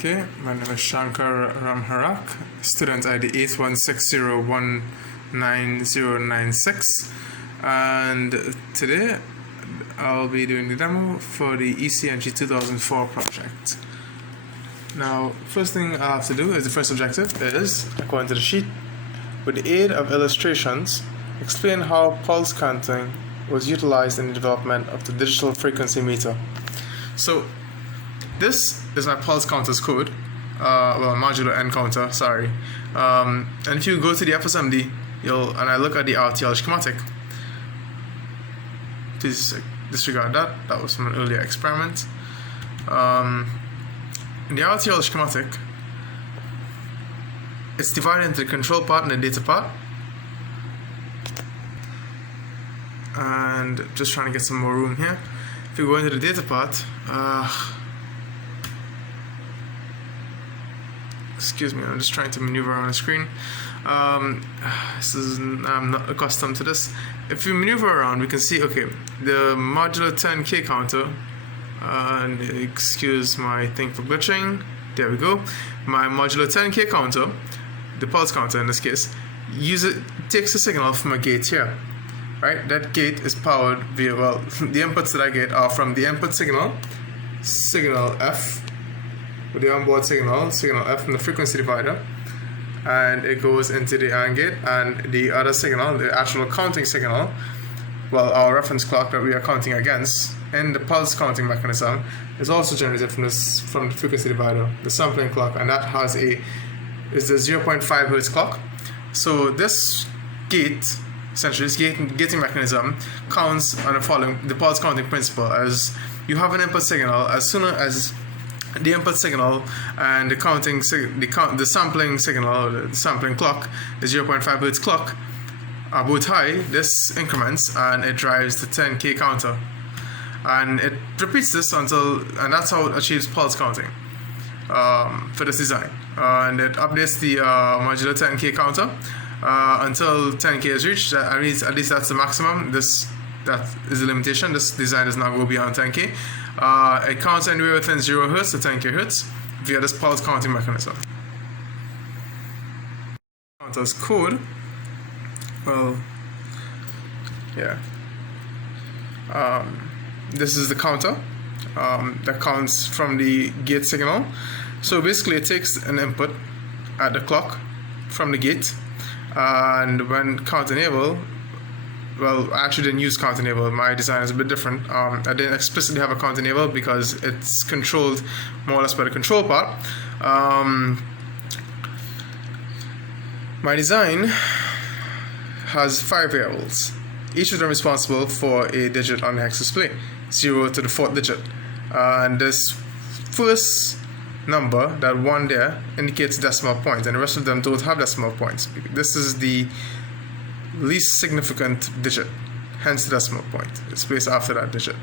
Okay, my name is Shankar Ramharak, student ID 8160199096, and today I'll be doing the demo for the ECNG 2004 project. Now, first thing I have to do is the first objective is, according to the sheet, with the aid of illustrations, explain how pulse counting was utilized in the development of the digital frequency meter. So, this is my pulse counter's code, modular N counter, sorry. And if you go to the FSMD, and I look at the RTL schematic, please disregard that, that was from an earlier experiment. In the RTL schematic, it's divided into the control part and the data part. And just trying to get some more room here. If you go into the data part, excuse me, I'm just trying to maneuver on the screen. I'm not accustomed to this. If you maneuver around, we can see, okay, the modular 10K counter, and excuse my thing for glitching, there we go. My modular 10K counter, the pulse counter in this case, takes a signal from a gate here, right? That gate is powered via, the inputs that I get are from the input signal F, with the onboard signal F from the frequency divider, and it goes into the AND gate, and the other signal, the actual counting signal, our reference clock that we are counting against in the pulse counting mechanism, is also generated from the frequency divider, the sampling clock, and that is the 0.5 Hertz clock. So this gate, essentially this gating mechanism, counts on the pulse counting principle. As you have an input signal, as soon as the input signal and the sampling signal, the sampling clock, the 0.5 Hertz clock, are both high, this increments and it drives the 10K counter. And it repeats this and that's how it achieves pulse counting for this design. And it updates the modular 10K counter until 10K is reached. At least that's the maximum. That is the limitation. This design does not go beyond 10K. It counts anywhere within 0 Hertz to 10K Hertz via this pulse counting mechanism. Counter's code, this is the counter that counts from the gate signal. So basically it takes an input at the clock from the gate, and when count enable, I actually didn't use count enable. My design is a bit different. I didn't explicitly have a count enable because it's controlled more or less by the control part. My design has 5 variables, each of them responsible for a digit on the hex display, 0 to the 4th digit. And this first number, that 1 there, indicates decimal point, and the rest of them don't have decimal points. This is the least significant digit, hence the decimal point. It's placed after that digit.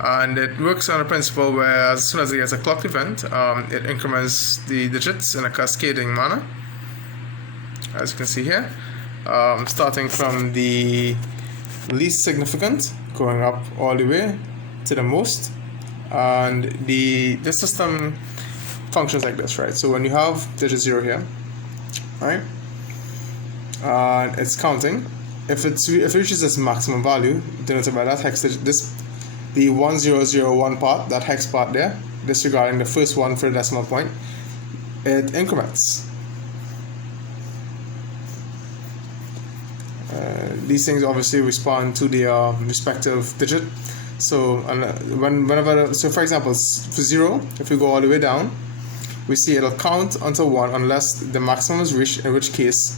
And it works on a principle where as soon as it gets a clocked event, it increments the digits in a cascading manner, as you can see here, starting from the least significant, going up all the way to the most. And the system functions like this, right? So when you have digit 0 here, right, and it's counting, if it reaches its maximum value denoted by that hex digit, the 1001 part, that hex part there, disregarding the first one for the decimal point, it increments. These things obviously respond to the respective digit. So for example, for 0, if we go all the way down, we see it'll count until 1 unless the maximum is reached, in which case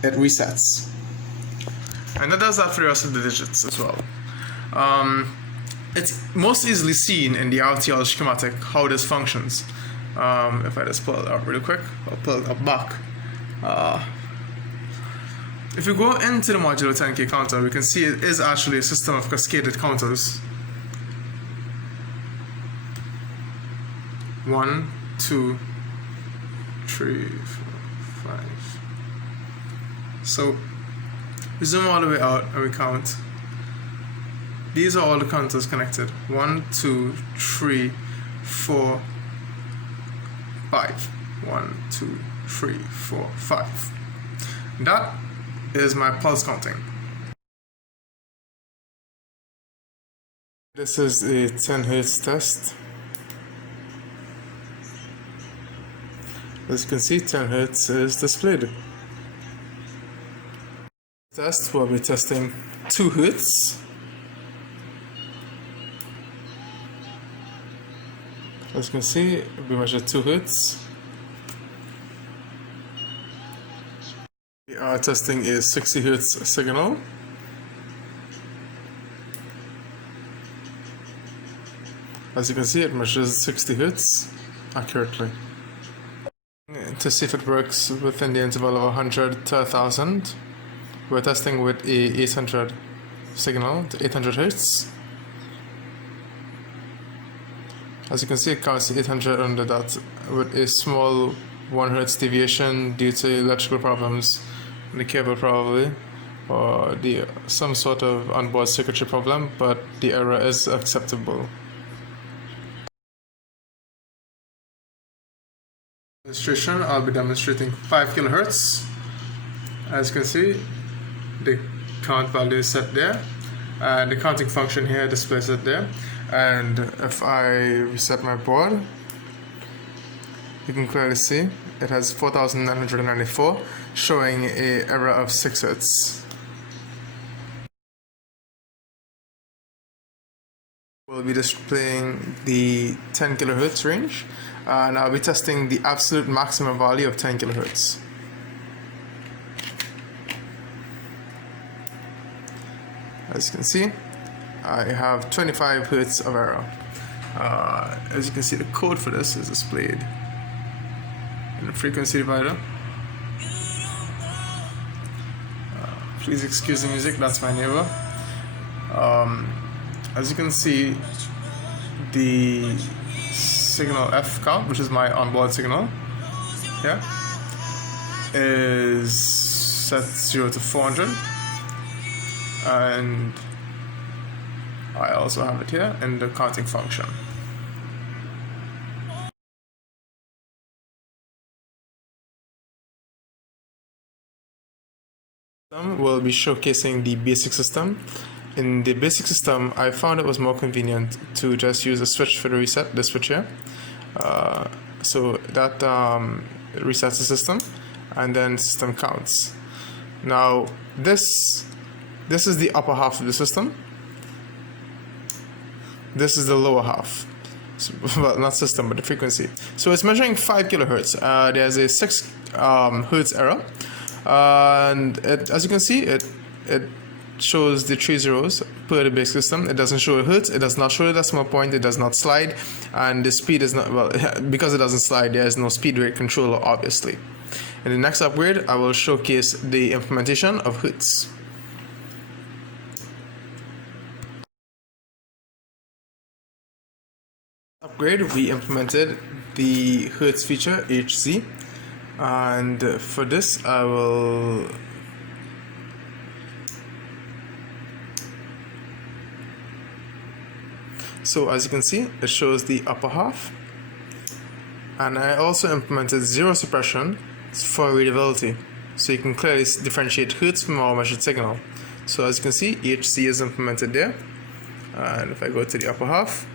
it resets. And that does that for the rest of the digits as well. It's most easily seen in the RTL schematic how this functions. If I just pull it up really quick, I'll pull it up back. If you go into the modular 10K counter, we can see it is actually a system of cascaded counters. 1, 2, 3, 4, 5. So we zoom all the way out and we count. These are all the counters connected. 1, 2, 3, 4, 5. 1, 2, 3, 4, 5. That is my pulse counting. This is a 10 Hz test. As you can see, 10 Hz is displayed. Test, we'll be testing 2 Hz. As you can see, we measured 2 Hz. We are testing a 60 Hz signal. As you can see, it measures 60 Hz accurately. To see if it works within the interval of 100 to 1000, we're testing with a 800 signal, to 800 Hz. As you can see, it counts 800 under that with a small 1 Hz deviation due to electrical problems in the cable probably, or some sort of onboard circuitry problem, but the error is acceptable. Demonstration, I'll be demonstrating 5 kHz. As you can see, the count value is set there, and the counting function here displays it there. And if I reset my board, you can clearly see it has 4994, showing a error of 6 Hz. We'll be displaying the 10 kHz range, and I'll be testing the absolute maximum value of 10 kHz. As you can see, I have 25 Hz of error. As you can see, the code for this is displayed in the frequency divider. Please excuse the music, that's my neighbor. As you can see, the signal F count, which is my onboard signal, here, is set 0 to 400, and I also have it here in the counting function. We'll be showcasing the basic system. In the basic system, I found it was more convenient to just use a switch for the reset, the switch here. So that resets the system, and then system counts. Now, this is the upper half of the system. This is the lower half. So, well, not system, but the frequency. So it's measuring 5 kHz. There's a 6 Hz error. And as you can see, it shows the 3 zeros per the basic system. It doesn't show a Hertz, it does not show the decimal point, it does not slide, and the speed is not, well, because it doesn't slide, there is no speed rate controller, obviously. In the next upgrade, I will showcase the implementation of Hertz. Upgrade, we implemented the Hertz feature, HZ, and for this I will So as you can see, it shows the upper half, and I also implemented zero suppression for readability, so you can clearly differentiate Hertz from our measured signal. So as you can see, EHC is implemented there, and if I go to the upper half,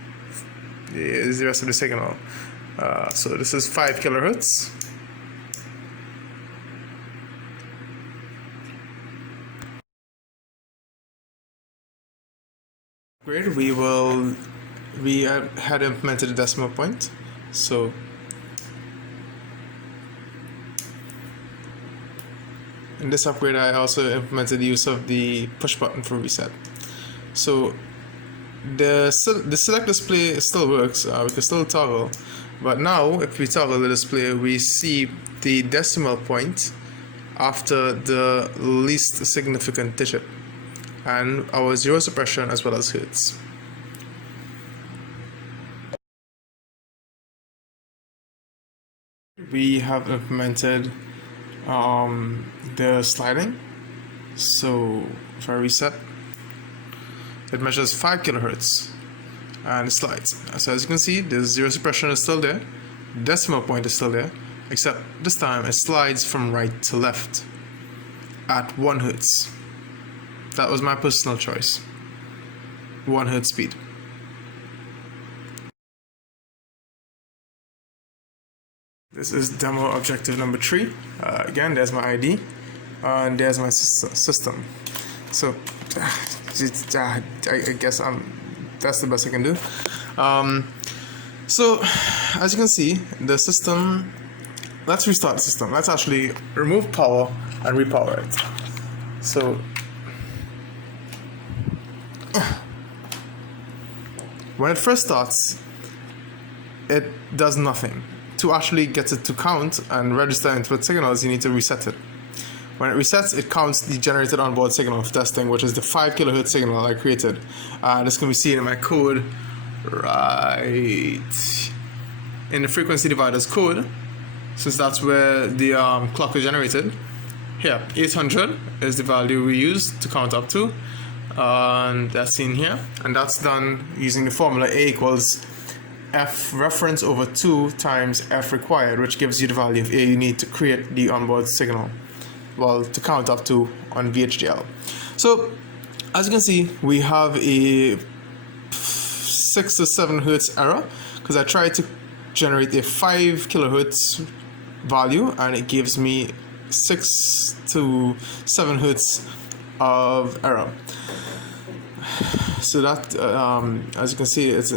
is the rest of the signal. So this is 5 kHz. Great, we had implemented a decimal point, so in this upgrade I also implemented the use of the push button for reset. So the select display still works, we can still toggle, but now if we toggle the display, we see the decimal point after the least significant digit, and our zero suppression as well as Hertz. We have implemented the sliding. So if I reset, it measures 5 kHz and it slides. So as you can see, the zero suppression is still there, decimal point is still there, except this time it slides from right to left at 1 Hertz. That was my personal choice. 1 Hertz speed. This is demo objective number 3. Again, there's my ID, and there's my system. So, I guess that's the best I can do. So, as you can see, the system. Let's restart the system. Let's actually remove power and repower it. So, when it first starts, it does nothing. To actually get it to count and register input signals, you need to reset it. When it resets, it counts the generated onboard signal of testing, which is the 5 kHz signal I created. This can be seen in my code right in the frequency dividers code, since that's where the clock is generated. Here, 800 is the value we use to count up to, and that's seen here. And that's done using the formula A equals F reference over 2 times F required, which gives you the value of A you need to create the onboard signal, well, to count up to on VHDL. So, as you can see, we have a 6 to 7 Hertz error, because I tried to generate a 5 kilohertz value, and it gives me 6 to 7 Hertz of error. So that, as you can see, it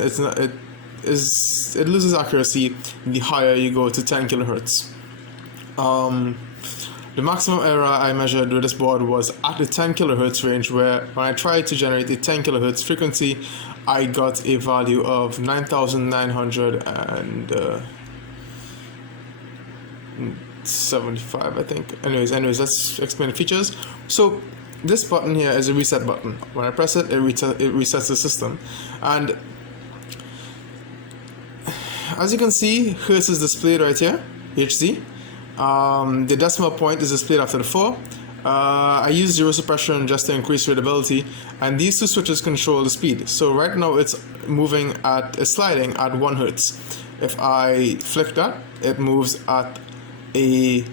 loses accuracy the higher you go to 10 kilohertz. The maximum error I measured with this board was at the 10 kilohertz range, where when I tried to generate a 10 kilohertz frequency, I got a value of 9,975, I think. Anyways, let's explain the features. So this button here is a reset button. When I press it, it resets the system. And as you can see, Hertz is displayed right here, HZ. The decimal point is displayed after the 4. I use zero suppression just to increase readability, and these two switches control the speed. So right now it's sliding at 1 Hertz. If I flick that, it moves at a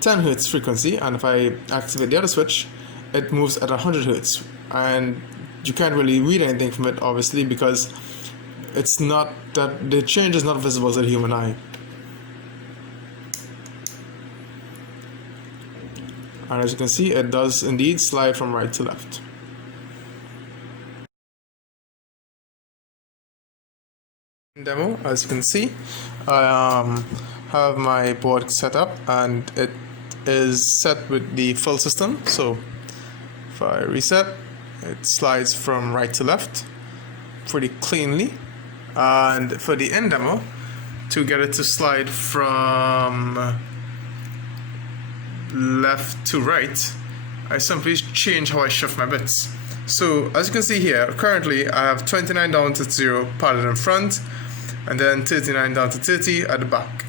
10 Hertz frequency, and if I activate the other switch, it moves at 100 Hertz. And you can't really read anything from it, obviously, because it's not that the change is not visible to the human eye. And as you can see, it does indeed slide from right to left. Demo, as you can see, I have my board set up, and it is set with the full system. So if I reset, it slides from right to left pretty cleanly. And for the end demo, to get it to slide from left to right, I simply change how I shift my bits. So as you can see here, currently I have 29 down to 0 padded in front, and then 39 down to 30 at the back.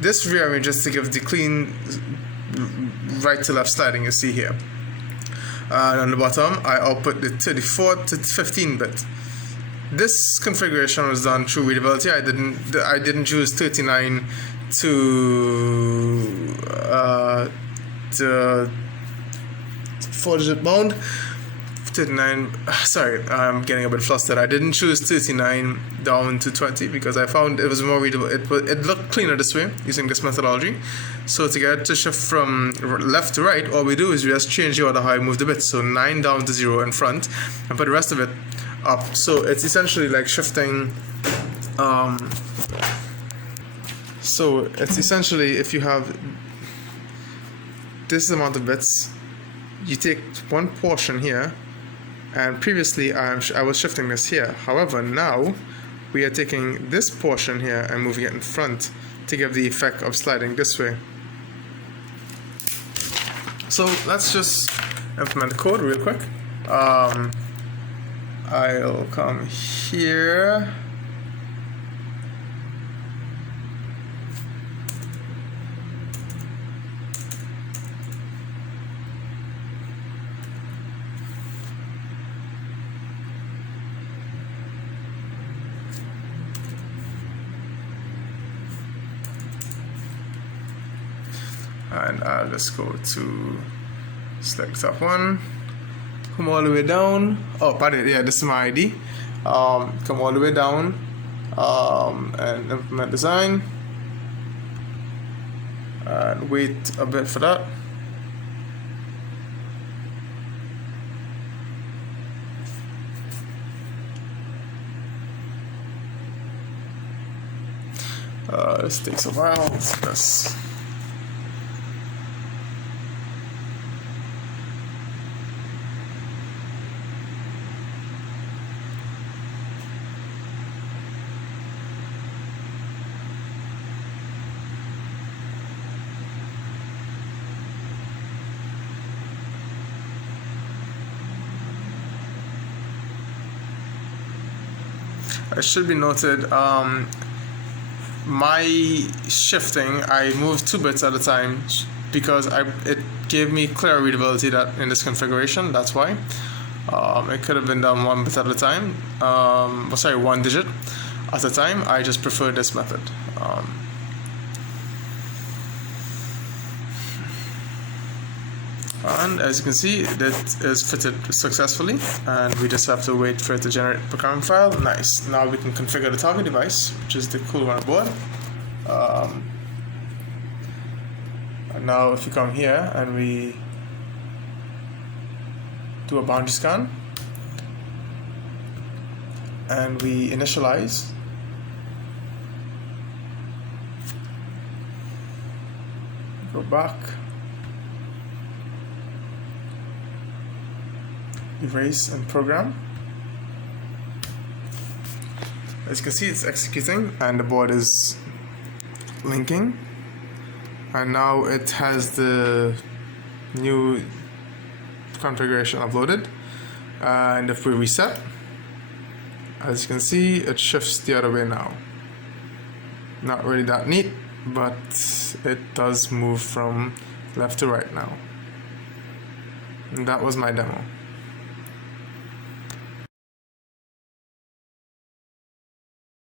This rearranges to give the clean right to left sliding you see here. And on the bottom, I output the 34 to 15 bit. This configuration was done through readability. I didn't choose 39 to 4-digit bound. 39. Sorry, I'm getting a bit flustered. I didn't choose 39 down to 20 because I found it was more readable. It looked cleaner this way using this methodology. So to get it to shift from left to right, all we do is we just change the order how I move the bits. So 9 down to 0 in front, and put the rest of it up. So it's essentially like shifting. So it's essentially, if you have this amount of bits, you take one portion here, and previously I was shifting this here. However, now we are taking this portion here and moving it in front to give the effect of sliding this way. So let's just implement the code real quick. I'll come here. and I'll just go to select top one, come all the way down. Oh, pardon, yeah, this is my ID. Come all the way down and implement design, and wait a bit for that. This takes a while. Let's it should be noted, my shifting, I moved 2 bits at a time because it gave me clear readability that in this configuration. That's why it could have been done 1 bit at a time. 1 digit at a time. I just prefer this method. And as you can see, that is fitted successfully, and we just have to wait for it to generate the program file. Nice. Now we can configure the target device, which is the cool one board. And now if you come here and we do a boundary scan and we initialize, go back, erase and program. As you can see, it's executing and the board is linking, and now it has the new configuration uploaded. And if we reset, as you can see, it shifts the other way now. Not really that neat, but it does move from left to right now. And that was my demo.